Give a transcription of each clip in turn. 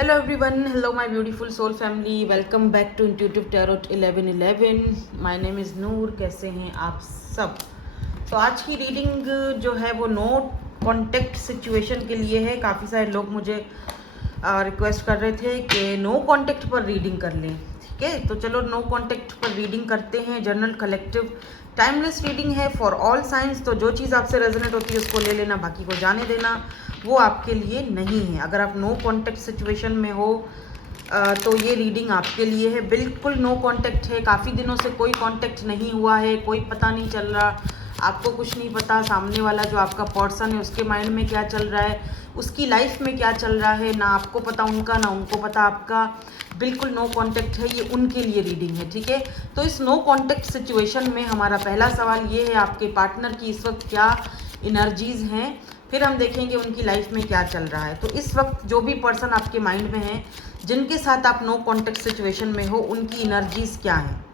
Hello everyone, hello my beautiful soul family, welcome back to Intuitive Tarot 1111. My name is नूर. कैसे हैं आप सब? तो आज की रीडिंग जो है वो नो कॉन्टेक्ट सिचुएशन के लिए है. काफ़ी सारे लोग मुझे रिक्वेस्ट कर रहे थे कि नो कॉन्टेक्ट पर रीडिंग कर लें. ठीक है, तो चलो नो कॉन्टेक्ट पर रीडिंग करते हैं. जनरल कलेक्टिव टाइमलेस रीडिंग है फॉर ऑल साइंस. तो जो चीज़ आपसे रेजोनेट होती है उसको ले लेना, बाकी को जाने देना. वो आपके लिए नहीं है. अगर आप नो कॉन्टेक्ट सिचुएशन में हो तो ये रीडिंग आपके लिए है. बिल्कुल नो कॉन्टेक्ट है. काफ़ी दिनों से कोई कॉन्टेक्ट नहीं हुआ है, कोई पता नहीं चल रहा, आपको कुछ नहीं पता सामने वाला जो आपका पर्सन है उसके माइंड में क्या चल रहा है, उसकी लाइफ में क्या चल रहा है. ना आपको पता उनका, ना उनको पता आपका. बिल्कुल नो कॉन्टेक्ट है. ये उनके लिए रीडिंग है. ठीक है, तो इस नो कॉन्टेक्ट सिचुएशन में हमारा पहला सवाल ये है, आपके पार्टनर की इस वक्त क्या इनर्जीज़ हैं. फिर हम देखेंगे उनकी लाइफ में क्या चल रहा है. तो इस वक्त जो भी पर्सन आपके माइंड में है, जिनके साथ आप नो कॉन्टेक्ट सिचुएशन में हो, उनकी एनर्जीज क्या हैं.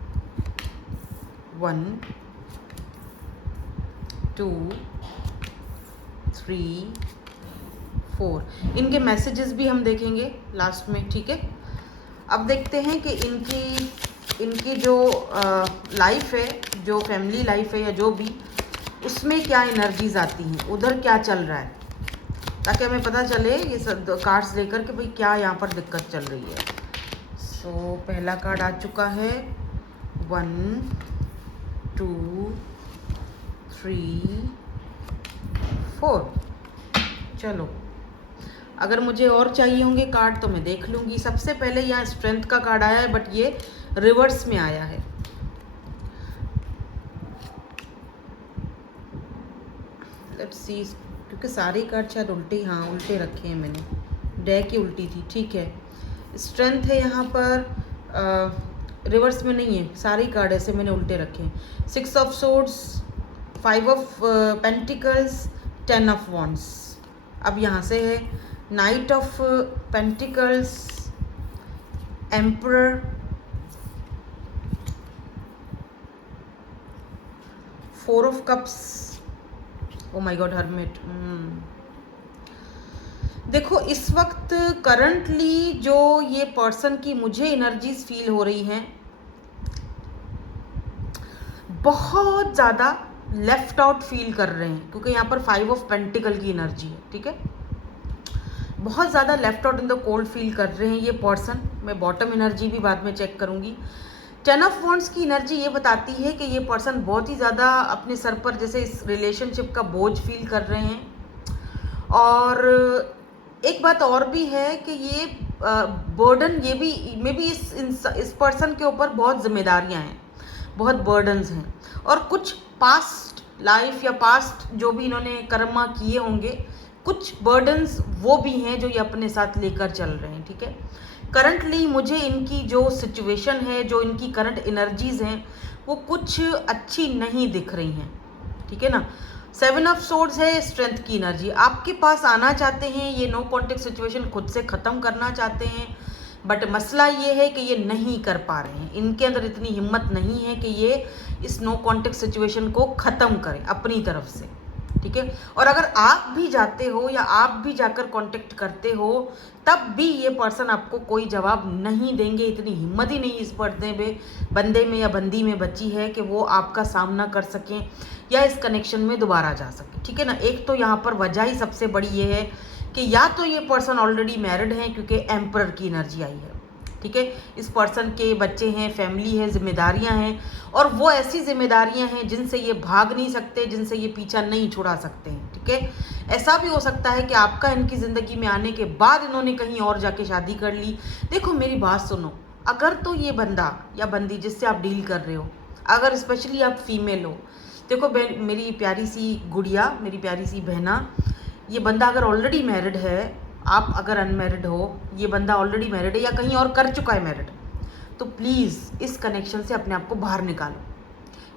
1 2 3 4. इनके मैसेजेस भी हम देखेंगे लास्ट में. ठीक है, अब देखते हैं कि इनकी जो लाइफ है, जो फैमिली लाइफ है या जो भी, उसमें क्या एनर्जीज आती हैं, उधर क्या चल रहा है, ताकि हमें पता चले ये सब कार्ड्स लेकर के भाई क्या यहाँ पर दिक्कत चल रही है. सो पहला कार्ड आ चुका है. 1 2 3 4. चलो, अगर मुझे और चाहिए होंगे कार्ड तो मैं देख लूँगी. सबसे पहले यहाँ स्ट्रेंथ का कार्ड आया है, बट ये रिवर्स में आया है. लेट्स सी, क्योंकि सारे कार्ड शायद उल्टे, हाँ उल्टे रखे हैं मैंने. डेक की उल्टी थी. ठीक है, स्ट्रेंथ है यहाँ पर, रिवर्स में नहीं है. सारे कार्ड ऐसे मैंने उल्टे रखे हैं. 6 of swords, 5 of pentacles, 10 of wands. अब यहाँ से है night of pentacles, emperor, 4 of cups, oh my God, hermit. देखो, इस वक्त करंटली जो ये पर्सन की मुझे एनर्जीज फील हो रही हैं, बहुत ज़्यादा लेफ्ट आउट फील कर रहे हैं, क्योंकि यहाँ पर 5 ऑफ पेंटिकल की एनर्जी है. ठीक है, बहुत ज़्यादा left out in the cold feel कर रहे हैं ये पर्सन. मैं बॉटम एनर्जी भी बाद में चेक करूँगी. 10 ऑफ वॉन्ड्स की एनर्जी ये बताती है कि ये पर्सन बहुत ही ज़्यादा अपने सर पर जैसे इस रिलेशनशिप का बोझ फील कर रहे हैं. और एक बात और भी है कि ये बर्डन, ये भी मे बी इस पर्सन के ऊपर बहुत जिम्मेदारियां हैं, बहुत बर्डन्स हैं, और कुछ पास्ट लाइफ या पास्ट जो भी इन्होंने कर्मा किए होंगे, कुछ बर्डन्स वो भी हैं जो ये अपने साथ लेकर चल रहे हैं. ठीक है, करंटली मुझे इनकी जो सिचुएशन है, जो इनकी करंट एनर्जीज हैं, वो कुछ अच्छी नहीं दिख रही हैं. ठीक है ना. 7 ऑफ सोर्ड्स है, स्ट्रेंथ की एनर्जी. आपके पास आना चाहते हैं, ये नो कॉन्टेक्ट सिचुएशन खुद से ख़त्म करना चाहते हैं, बट मसला ये है कि ये नहीं कर पा रहे हैं. इनके अंदर इतनी हिम्मत नहीं है कि ये इस नो कॉन्टेक्ट सिचुएशन को ख़त्म करें अपनी तरफ से. ठीक है, और अगर आप भी जाते हो या आप भी जाकर कांटेक्ट करते हो, तब भी ये पर्सन आपको कोई जवाब नहीं देंगे. इतनी हिम्मत ही नहीं इस बंदे में या बंदी में बची है कि वो आपका सामना कर सकें या इस कनेक्शन में दोबारा जा सके. ठीक है ना. एक तो यहाँ पर वजह ही सबसे बड़ी ये है कि या तो ये पर्सन ऑलरेडी मैरिड हैं, क्योंकि एम्परर की एनर्जी आई है. ठीक है, इस पर्सन के बच्चे हैं, फैमिली है, जिम्मेदारियां हैं, और वो ऐसी जिम्मेदारियां हैं जिनसे ये भाग नहीं सकते, जिनसे ये पीछा नहीं छुड़ा सकते हैं. ठीक है, ऐसा भी हो सकता है कि आपका इनकी ज़िंदगी में आने के बाद इन्होंने कहीं और जाके शादी कर ली. देखो मेरी बात सुनो, अगर तो ये बंदा या बंदी जिससे आप डील कर रहे हो, अगर स्पेशली आप फीमेल हो, देखो मेरी प्यारी सी गुड़िया, मेरी प्यारी सी बहना, ये बंदा अगर ऑलरेडी मैरिड है, आप अगर अनमैरिड हो, ये बंदा ऑलरेडी मैरिड है या कहीं और कर चुका है मैरिड, तो प्लीज़ इस कनेक्शन से अपने आप को बाहर निकालो.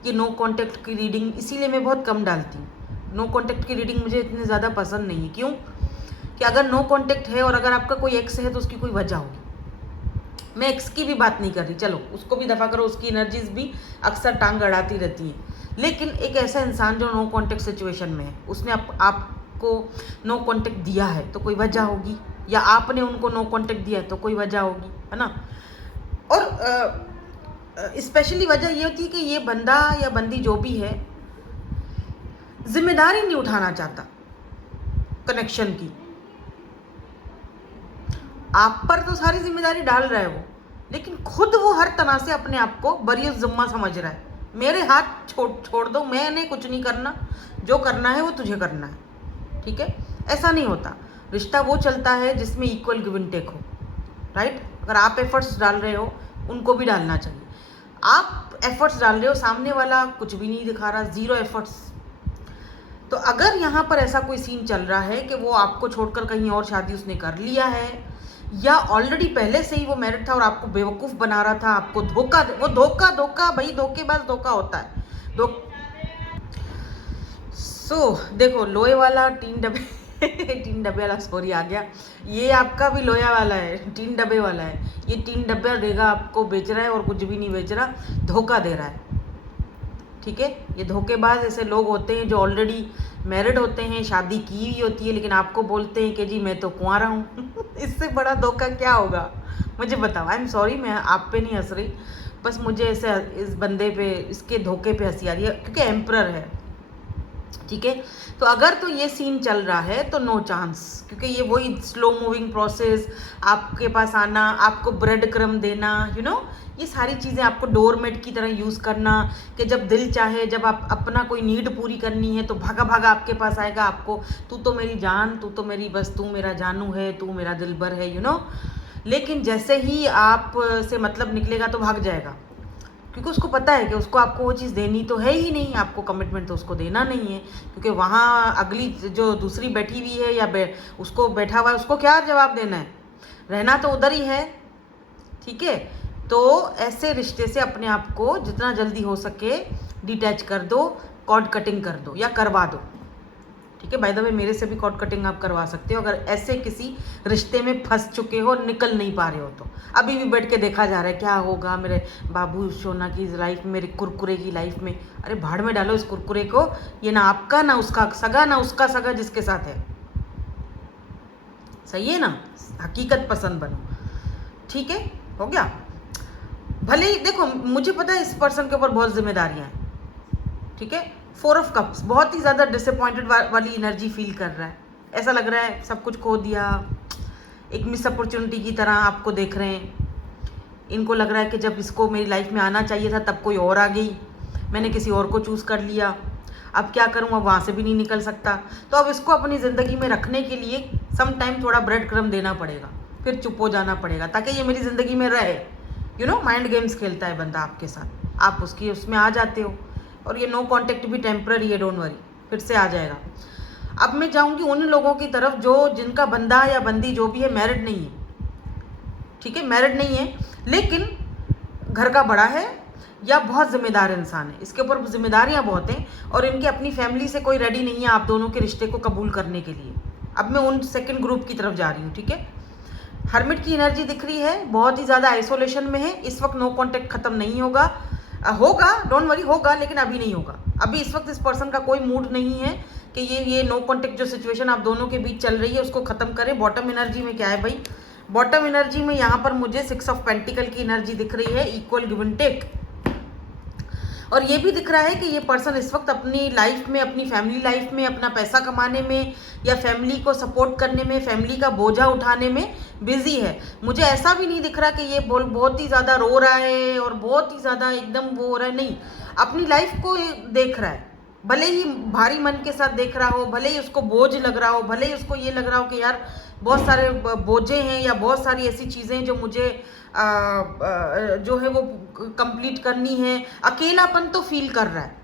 ये नो कॉन्टेक्ट की रीडिंग इसीलिए मैं बहुत कम डालती हूँ. नो कॉन्टेक्ट की रीडिंग मुझे इतनी ज़्यादा पसंद नहीं है. क्यों? कि अगर नो कॉन्टेक्ट है और अगर आपका कोई एक्स है तो उसकी कोई वजह होगी. मैं एक्स की भी बात नहीं कर रही, चलो उसको भी दफ़ा करो, उसकी एनर्जीज भी अक्सर टांग अड़ाती रहती हैं. लेकिन एक ऐसा इंसान जो नो कॉन्टेक्ट सिचुएशन में है, उसने आपको नो कॉन्टेक्ट दिया है, तो कोई वजह होगी, या आपने उनको नो कांटेक्ट दिया तो कोई वजह होगी, है ना। और स्पेशली वजह ये होती है कि ये बंदा या बंदी जो भी है जिम्मेदारी नहीं उठाना चाहता कनेक्शन की। आप पर तो सारी जिम्मेदारी डाल रहा है वो, लेकिन खुद वो हर तरह से अपने आप को बरियत जिम्मा समझ रहा है। मेरे हाथ छोड़ दो, मैंने कुछ नहीं करना, जो करना है वो तुझे करना है, ठीक है। ऐसा नहीं होता। रिश्ता वो चलता है जिसमें इक्वल गिव एंड टेक हो, राइट। अगर आप एफर्ट्स डाल रहे हो, उनको भी डालना चाहिए। आप एफर्ट्स डाल रहे हो, सामने वाला कुछ भी नहीं दिखा रहा, जीरो एफर्ट्स। तो अगर यहाँ पर ऐसा कोई सीन चल रहा है कि वो आपको छोड़कर कहीं और शादी उसने कर लिया है, या ऑलरेडी पहले से ही वो मैरिड था और आपको बेवकूफ़ बना रहा था, आपको धोखा भाई, धोखेबाज धोखा होता है। देखो लोहे वाला तीन डब्बे तीन डब्बे वाला स्टोरी आ गया। ये आपका भी लोया वाला है, 3 डब्बे वाला है। ये 3 डब्बे देगा आपको, बेच रहा है और कुछ भी नहीं बेच रहा, धोखा दे रहा है, ठीक है। ये धोखेबाज ऐसे लोग होते हैं जो ऑलरेडी मैरिड होते हैं, शादी की हुई होती है, लेकिन आपको बोलते हैं कि जी मैं तो कुंवारा हूँ। इससे बड़ा धोखा क्या होगा, मुझे बताओ। आई एम सॉरी, मैं आप पे नहीं हंस रही, बस मुझे ऐसे इस बंदे पे, इसके धोखे पे हंसी आ रही है, क्योंकि एम्परर है, ठीक है। तो अगर तो ये सीन चल रहा है तो नो चांस, क्योंकि ये वही स्लो मूविंग प्रोसेस, आपके पास आना, आपको ब्रेड क्रम देना, ये सारी चीज़ें आपको डोरमेट की तरह यूज़ करना, कि जब दिल चाहे, जब आप अपना कोई नीड पूरी करनी है तो भागा भागा आपके पास आएगा, आपको तू तो मेरी जान, तू तो मेरी बस, तू मेरा जानू है, तू मेरा दिलबर है, लेकिन जैसे ही आप से मतलब निकलेगा तो भाग जाएगा, क्योंकि उसको पता है कि उसको आपको वो चीज़ देनी तो है ही नहीं, आपको कमिटमेंट तो उसको देना नहीं है, क्योंकि वहाँ अगली जो दूसरी बैठी हुई है या उसको बैठा हुआ है, उसको क्या जवाब देना है, रहना तो उधर ही है, ठीक है। तो ऐसे रिश्ते से अपने आप को जितना जल्दी हो सके डिटैच कर दो, कॉर्ड कटिंग कर दो या करवा दो, ठीक है। बाय द वे मेरे से भी कॉर्ड कटिंग आप करवा सकते हो, अगर ऐसे किसी रिश्ते में फंस चुके हो, निकल नहीं पा रहे हो तो। अभी भी बैठ के देखा जा रहा है क्या होगा मेरे बाबू सोना की लाइफ में, मेरे कुरकुरे की लाइफ में। अरे भाड़ में डालो इस कुरकुरे को, ये ना आपका ना उसका सगा, ना उसका सगा जिसके साथ है, सही है ना। हकीकत पसंद बनो, ठीक है, हो गया। भले ही देखो, मुझे पता है इस पर्सन के ऊपर बहुत जिम्मेदारियां हैं, ठीक है। 4 ऑफ कप्स, बहुत ही ज़्यादा डिसअपॉइंटेड वाली एनर्जी फील कर रहा है, ऐसा लग रहा है सब कुछ खो दिया, एक मिस अपॉर्चुनिटी की तरह आपको देख रहे हैं। इनको लग रहा है कि जब इसको मेरी लाइफ में आना चाहिए था तब कोई और आ गई, मैंने किसी और को चूज़ कर लिया, अब क्या करूँ, अब वहाँ से भी नहीं निकल सकता। तो अब इसको अपनी ज़िंदगी में रखने के लिए सम टाइम थोड़ा ब्रेड क्रम देना पड़ेगा, फिर चुप हो जाना पड़ेगा, ताकि ये मेरी ज़िंदगी में रहे। माइंड गेम्स खेलता है बंदा आपके साथ, आप उसकी उसमें आ जाते हो, और ये नो कांटेक्ट भी टेम्पररी है, डोंट वरी, फिर से आ जाएगा। अब मैं जाऊंगी उन लोगों की तरफ जो जिनका बंदा या बंदी जो भी है मैरिड नहीं है, ठीक है, मैरिड नहीं है, लेकिन घर का बड़ा है या बहुत जिम्मेदार इंसान है, इसके ऊपर जिम्मेदारियां बहुत हैं, और इनकी अपनी फैमिली से कोई रेडी नहीं है आप दोनों के रिश्ते को कबूल करने के लिए। अब मैं उन सेकंड ग्रुप की तरफ जा रही हूँ, ठीक है। हर्मिट की एनर्जी दिख रही है, बहुत ही ज़्यादा आइसोलेशन में है इस वक्त, नो कांटेक्ट खत्म नहीं होगा, होगा डोंट वरी, होगा, लेकिन अभी नहीं होगा। अभी इस वक्त इस पर्सन का कोई मूड नहीं है कि ये नो कांटेक्ट जो सिचुएशन आप दोनों के बीच चल रही है उसको खत्म करें। बॉटम एनर्जी में क्या है भाई, बॉटम एनर्जी में यहाँ पर मुझे 6 ऑफ पेंटिकल की एनर्जी दिख रही है, इक्वल गिव एंड टेक, और ये भी दिख रहा है कि ये पर्सन इस वक्त अपनी लाइफ में, अपनी फैमिली लाइफ में, अपना पैसा कमाने में या फैमिली को सपोर्ट करने में, फैमिली का बोझा उठाने में बिजी है। मुझे ऐसा भी नहीं दिख रहा कि ये बहुत ही ज़्यादा रो रहा है और बहुत ही ज़्यादा एकदम वो हो रहा है, नहीं, अपनी लाइफ को देख रहा है, भले ही भारी मन के साथ देख रहा हो, भले ही उसको बोझ लग रहा हो, भले ही उसको ये लग रहा हो कि यार बहुत सारे बोझे हैं या बहुत सारी ऐसी चीज़ें जो मुझे जो है वो कंप्लीट करनी है। अकेलापन तो फील कर रहा है,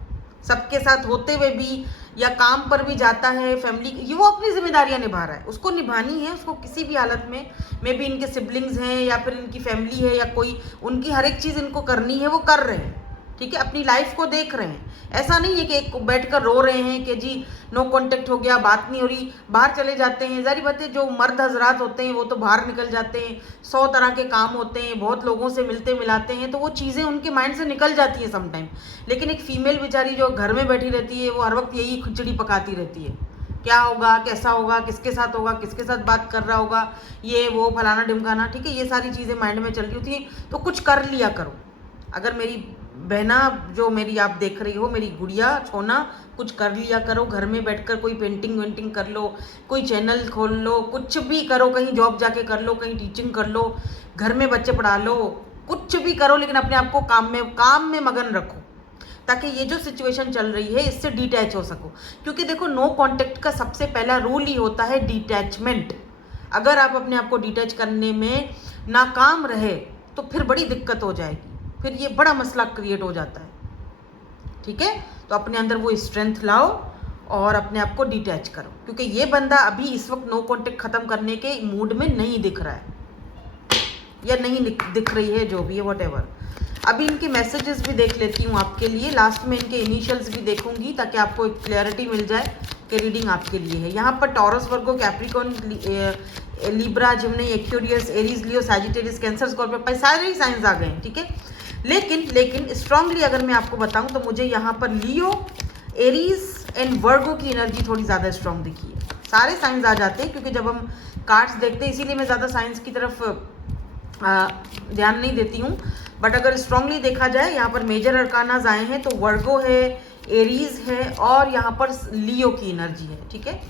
सबके साथ होते हुए भी या काम पर भी जाता है, फैमिली ये वो अपनी जिम्मेदारियां निभा रहा है, उसको निभानी है, उसको किसी भी हालत में, मे भी इनके सिबलिंग्स हैं या फिर इनकी फैमिली है या कोई, उनकी हर एक चीज़ इनको करनी है, वो कर रहे हैं, ठीक है, अपनी लाइफ को देख रहे हैं। ऐसा नहीं है कि एक बैठकर रो रहे हैं कि जी नो कांटेक्ट हो गया, बात नहीं हो रही, बाहर चले जाते हैं। जारी बात है, जो मर्द हजरात होते हैं वो तो बाहर निकल जाते हैं, 100 तरह के काम होते हैं, बहुत लोगों से मिलते मिलाते हैं, तो वो चीज़ें उनके माइंड से निकल जाती है समटाइम। लेकिन एक फीमेल बेचारी जो घर में बैठी रहती है वो हर वक्त यही खिचड़ी पकाती रहती है, क्या होगा, कैसा होगा, किसके साथ होगा, किसके साथ बात कर रहा होगा, ये वो फलाना ढिमकाना, ठीक है, ये सारी चीज़ें माइंड में चल रही होती हैं। तो कुछ कर लिया करो। अगर मेरी बहना जो मेरी आप देख रही हो, मेरी गुड़िया छोना, कुछ कर लिया करो। घर में बैठकर कोई पेंटिंग वेंटिंग कर लो, कोई चैनल खोल लो, कुछ भी करो, कहीं जॉब जाके कर लो, कहीं टीचिंग कर लो, घर में बच्चे पढ़ा लो, कुछ भी करो, लेकिन अपने आप को काम में मगन रखो, ताकि ये जो सिचुएशन चल रही है इससे डिटैच हो सको। क्योंकि देखो, नो कांटेक्ट का सबसे पहला रूल ही होता है डिटैचमेंट। अगर आप अपने आप को डिटैच करने में नाकाम रहे तो फिर बड़ी दिक्कत हो जाएगी, फिर ये बड़ा मसला क्रिएट हो जाता है। ठीक है, तो अपने अंदर वो स्ट्रेंथ लाओ और अपने आप को डिटैच करो, क्योंकि ये बंदा अभी इस वक्त नो कांटेक्ट खत्म करने के मूड में नहीं दिख रहा है या नहीं दिख रही है, जो भी है व्हाटएवर। अभी इनके मैसेजेस भी देख लेती हूँ आपके लिए, लास्ट में इनके इनिशियल्स भी देखूंगी ताकि आपको एक क्लैरिटी मिल जाए कि रीडिंग आपके लिए है। यहाँ पर टॉरस, वर्गो, कैप्रिकॉर्न, लिब्रा, जिमनी, एक्वेरियस, एरीज, लियो, सैजिटेरियस, कैंसर, स्कॉर्पियो, सारे ही साइंस आ गए हैं। ठीक है, लेकिन स्ट्रांगली अगर मैं आपको बताऊं तो मुझे यहाँ पर लियो, एरीज एंड वर्गो की एनर्जी थोड़ी ज़्यादा स्ट्रांग दिखी है। सारे साइंस आ जाते हैं क्योंकि जब हम कार्ड्स देखते हैं, इसीलिए मैं ज़्यादा साइंस की तरफ ध्यान नहीं देती हूँ। बट अगर स्ट्रांगली देखा जाए, यहाँ पर मेजर अरकानाज आए हैं तो वर्गो है, एरीज है और यहाँ पर लियो की एनर्जी है। ठीक है,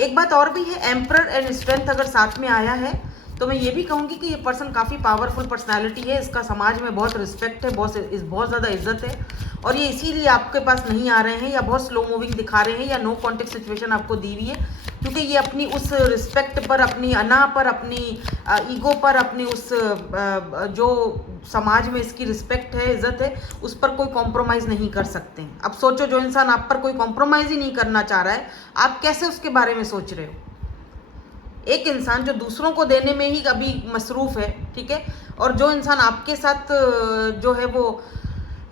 एक बात और भी है, एम्परर एंड स्ट्रेंथ अगर साथ में आया है तो मैं ये भी कहूँगी कि ये पर्सन काफ़ी पावरफुल पर्सनालिटी है, इसका समाज में बहुत रिस्पेक्ट है, बहुत ज़्यादा इज्जत है, और ये इसीलिए आपके पास नहीं आ रहे हैं या बहुत स्लो मूविंग दिखा रहे हैं या नो कॉन्टेक्ट सिचुएशन आपको दी हुई है, क्योंकि ये अपनी उस रिस्पेक्ट पर, अपनी अना पर, अपनी ईगो पर, अपनी उस जो समाज में इसकी रिस्पेक्ट है, इज्जत है, उस पर कोई कॉम्प्रोमाइज़ नहीं कर सकते हैं। अब सोचो, जो इंसान आप पर कोई कॉम्प्रोमाइज़ ही नहीं करना चाह रहा है, आप कैसे उसके बारे में सोच रहे हो? एक इंसान जो दूसरों को देने में ही अभी मसरूफ़ है, ठीक है, और जो इंसान आपके साथ जो है वो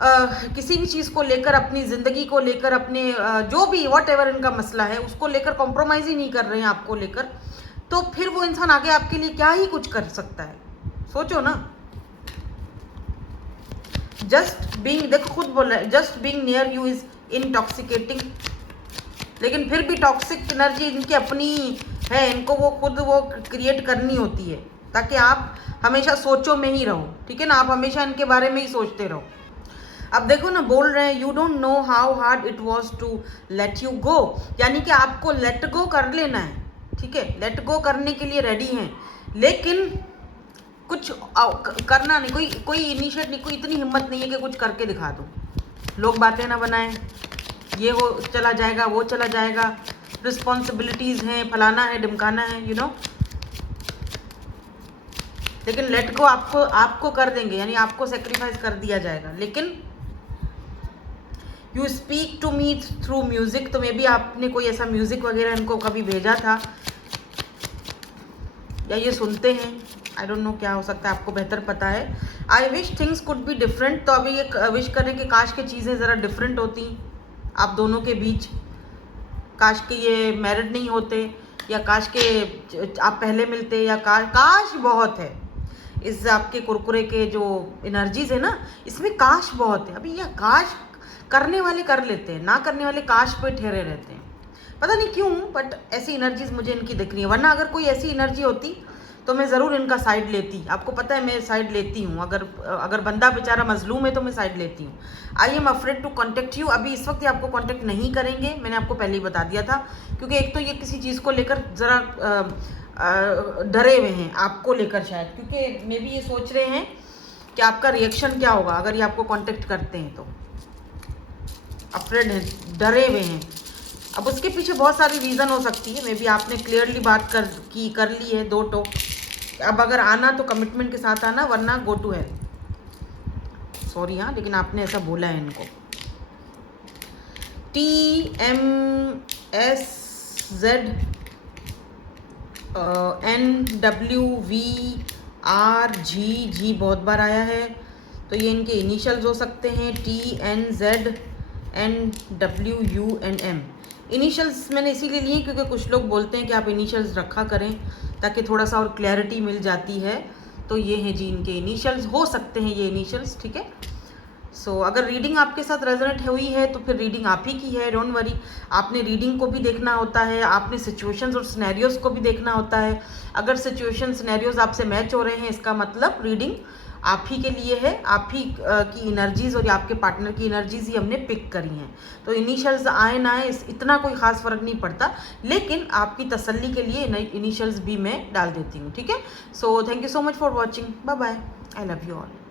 किसी भी चीज़ को लेकर, अपनी ज़िंदगी को लेकर, अपने जो भी वॉट एवर इनका मसला है उसको लेकर कॉम्प्रोमाइज़ ही नहीं कर रहे हैं आपको लेकर, तो फिर वो इंसान आगे आपके लिए क्या ही कुछ कर सकता है? सोचो ना। जस्ट बीइंग, देखो खुद बोल रहा है, just being near you is intoxicating, लेकिन फिर भी टॉक्सिक एनर्जी इनकी अपनी है, इनको वो खुद वो क्रिएट करनी होती है ताकि आप हमेशा सोचो में ही रहो। ठीक है ना, आप हमेशा इनके बारे में ही सोचते रहो। अब देखो ना, बोल रहे हैं you don't know how hard it was to let you go, यानी कि आपको लेट गो कर लेना है। ठीक है, लेट गो करने के लिए रेडी हैं, लेकिन कुछ करना नहीं, कोई इनिशिएट नहीं, कोई इतनी हिम्मत नहीं है कि कुछ करके दिखा दो। लोग बातें ना बनाएं, ये हो चला जाएगा, वो चला जाएगा, रिस्पॉन्सिबिलिटीज़ हैं, फलाना है, ढिमकाना है, यू नो, लेकिन लेट गो आपको कर देंगे, यानी आपको सेक्रीफाइस कर दिया जाएगा। लेकिन you speak to me through music, तो मे बी आपने कोई ऐसा म्यूजिक वगैरह इनको कभी भेजा था या ये सुनते हैं, आई डोंट नो, क्या हो सकता है, आपको बेहतर पता है। I wish things could be different, तो अभी ये विश करें कि काश के चीज़ें ज़रा डिफरेंट होती आप दोनों के बीच, काश के ये मैरिड नहीं होते, या काश के आप पहले मिलते, या काश बहुत है इस आपके कुरकुरे के जो एनर्जीज है ना, इसमें काश बहुत है। अभी यह काश करने वाले कर लेते हैं, ना करने वाले काश पे ठहरे रहते हैं, पता नहीं क्यों, बट ऐसी एनर्जीज मुझे इनकी दिख रही है। वरना अगर कोई ऐसी एनर्जी होती तो मैं ज़रूर इनका साइड लेती, आपको पता है मैं साइड लेती हूँ, अगर बंदा बेचारा मजलूम है तो मैं साइड लेती हूँ। I am afraid to contact you, अभी इस वक्त ये आपको कॉन्टेक्ट नहीं करेंगे, मैंने आपको पहले ही बता दिया था, क्योंकि एक तो ये किसी चीज़ को लेकर ज़रा डरे हुए हैं आपको लेकर शायद, क्योंकि मे भी ये सोच रहे हैं कि आपका रिएक्शन क्या होगा अगर ये आपको कॉन्टेक्ट करते हैं, तो अफ्रेड हैं, डरे हुए हैं। अब उसके पीछे बहुत सारी रीज़न हो सकती है, मे बी आपने क्लियरली बात कर ली है दो टोक। अब अगर आना तो कमिटमेंट के साथ आना, वरना गो टू हेल। सॉरी हाँ, लेकिन आपने ऐसा बोला है इनको। TMSZ NWVRG बहुत बार आया है, तो ये इनके इनिशियल्स हो सकते हैं, TNZ NWUNM। इनिशियल्स मैंने इसीलिए लिए क्योंकि कुछ लोग बोलते हैं कि आप इनिशियल्स रखा करें ताकि थोड़ा सा और क्लैरिटी मिल जाती है, तो ये हैं जी इनके इनिशियल्स, हो सकते हैं ये इनिशियल्स। ठीक है, सो अगर रीडिंग आपके साथ रेजोनेट हुई है तो फिर रीडिंग आप ही की है, डोंट वरी। आपने रीडिंग को भी देखना होता है, आपने सिचुएशंस और सिनेरियोज को भी देखना होता है। अगर सिचुएशन सिनेरियोज आपसे मैच हो रहे हैं, इसका मतलब रीडिंग आप ही के लिए है, आप ही की एनर्जीज और आपके पार्टनर की एनर्जीज ही हमने पिक करी हैं। तो इनिशियल्स आए ना आए इतना कोई खास फर्क नहीं पड़ता, लेकिन आपकी तसल्ली के लिए इनिशियल्स भी मैं डाल देती हूँ, ठीक है। So thank you so much for watching, bye bye, I love you all.